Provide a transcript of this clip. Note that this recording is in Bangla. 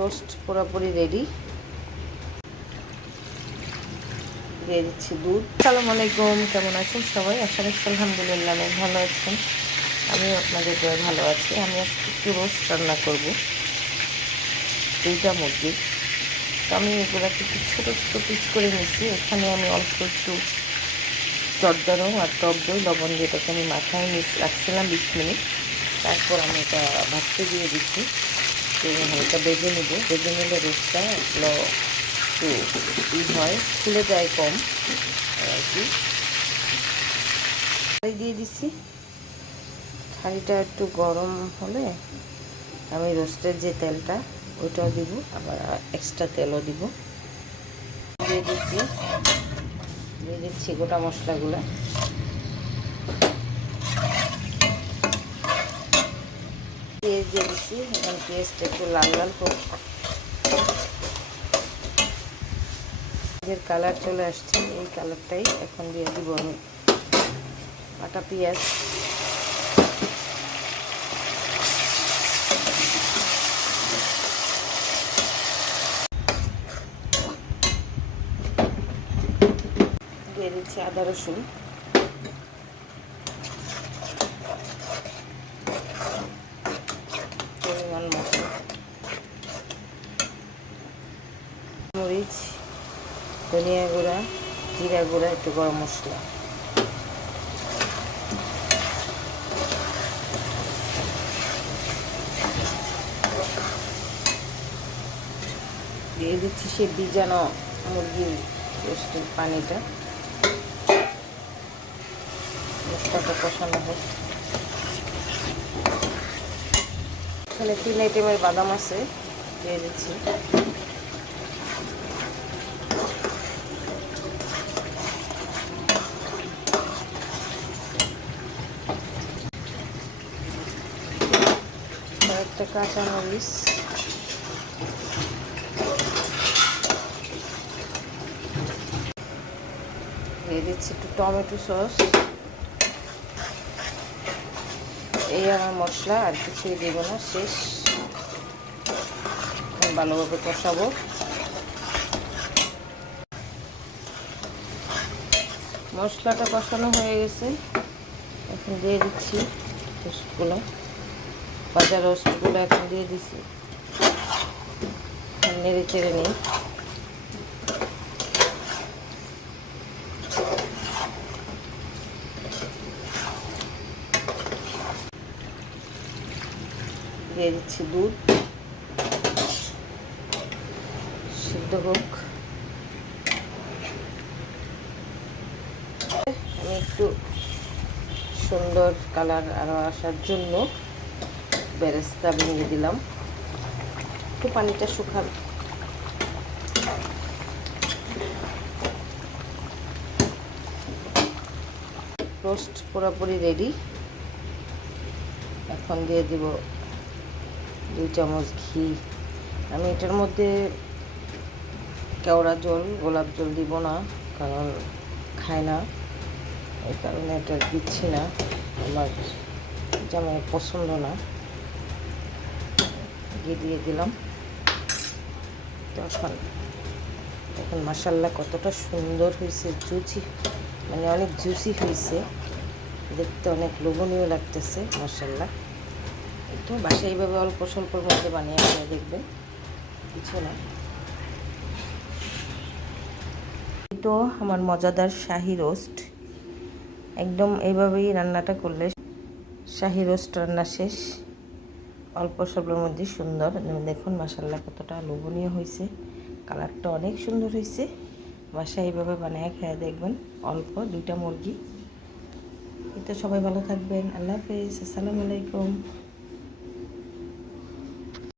রোস্ট পুরোপুরি রেডি। দিয়ে দিচ্ছি দুধ। আসসালামু আলাইকুম, কেমন আছেন সবাই? আশা করছি আলহামদুলিল্লাহ অনেক ভালো আছেন। আমিও আপনাদের দয়ে ভালো আছি। আমি আজকে একটু রোস্ট রান্না করব, 2টা মুরগি। তো আমি এগুলোকে একটু ছোটো ছোটো পিস করে নিচ্ছি। এখানে আমি অল্প একটু চটদারং আর টক দই লবণ দিয়ে এটাকে আমি মাথায় রাখছিলাম 20 মিনিট। তারপর আমি এটা ভাজতে দিয়ে দিচ্ছি। তো হালকা বেজে নেব। বেজে নিলে রোস্টটা এগুলো একটু হয়, খুলে যায় কম আর কি। দিয়ে দিচ্ছি। হাঁড়িটা একটু গরম হলে আমি রোস্টের যে তেলটা ওইটাও দিব, আবার এক্সট্রা তেলও দিব। দিয়ে দিচ্ছি গোটা মশলাগুলো। পেঁয়াজ দিয়ে দিচ্ছি। এখন পেঁয়াজটা একটু লাল লাল করে, পেঁয়াজের কালার চলে আসছে, এই কালারটাই এখন দিয়ে দিব আমি কাটা পেঁয়াজ। দিয়ে দিচ্ছি আদা রসুন। পরিমাণ মতো মরিচ, ধনিয়া গুঁড়া, জিরা গুঁড়া, একটু গরম মশলা। দিয়ে দিচ্ছি সেই ভিজানো মুরগির রোস্টের পানিটা। মশলাটা কষানো হোক। এখানে 3 আইটেমের বাদাম আছে, দিয়ে দিচ্ছি। একটা কাঁচা মরিচ, দিয়ে দিচ্ছি একটু টমেটো সস। এই আমার মশলা, আর কিছুই দেব না, শেষ। ভালোভাবে কষাবো। মশলাটা কষানো হয়ে গেছে, এখন দিয়ে দিচ্ছি রোস্টগুলো, ভাজা রোস্টগুলো এখন দিয়ে দিচ্ছি। নেড়ে চেড়ে নিই। দিয়ে দিচ্ছি দুধ, সিদ্ধ হোক। আমি একটু সুন্দর কালার আরও আসার জন্য বেরেস্তা ভেঙে দিলাম। একটু পানিটা শুকান। রোস্ট পুরোপুরি রেডি। এখন দিয়ে দিব 2 চামচ ঘি। আমি এটার মধ্যে কেওড়া জল, গোলাপ জল দিব না, কারণ খায় না, এই কারণে এটা দিচ্ছি না। আমার যেমন পছন্দ না। ঘি দিয়ে দিলাম। তখন দেখুন মাশাআল্লাহ কতটা সুন্দর হয়েছে, জুসি, মানে অনেক জুসি হয়েছে, দেখতে অনেক লোভনীয় লাগতেছে মাশাআল্লাহ। একটু বাসায় এইভাবে অল্প স্বল্পর মধ্যে বানিয়ে খেয়ে দেখবেন, কিছু না। তো আমার মজাদার শাহি রোস্ট, একদম এইভাবেই রান্নাটা করলে শাহি রোস্ট রান্না শেষ। অল্প স্বল্পের মধ্যে সুন্দর, দেখুন মাশাআল্লাহ কতটা লোভনীয় হয়েছে, কালারটা অনেক সুন্দর হয়েছে। বাসায় এইভাবে বানিয়ে খেয়ে দেখবেন, অল্প 2টা মুরগি। তো সবাই ভালো থাকবেন, আল্লাহ হাফেজ, আসসালামু আলাইকুম।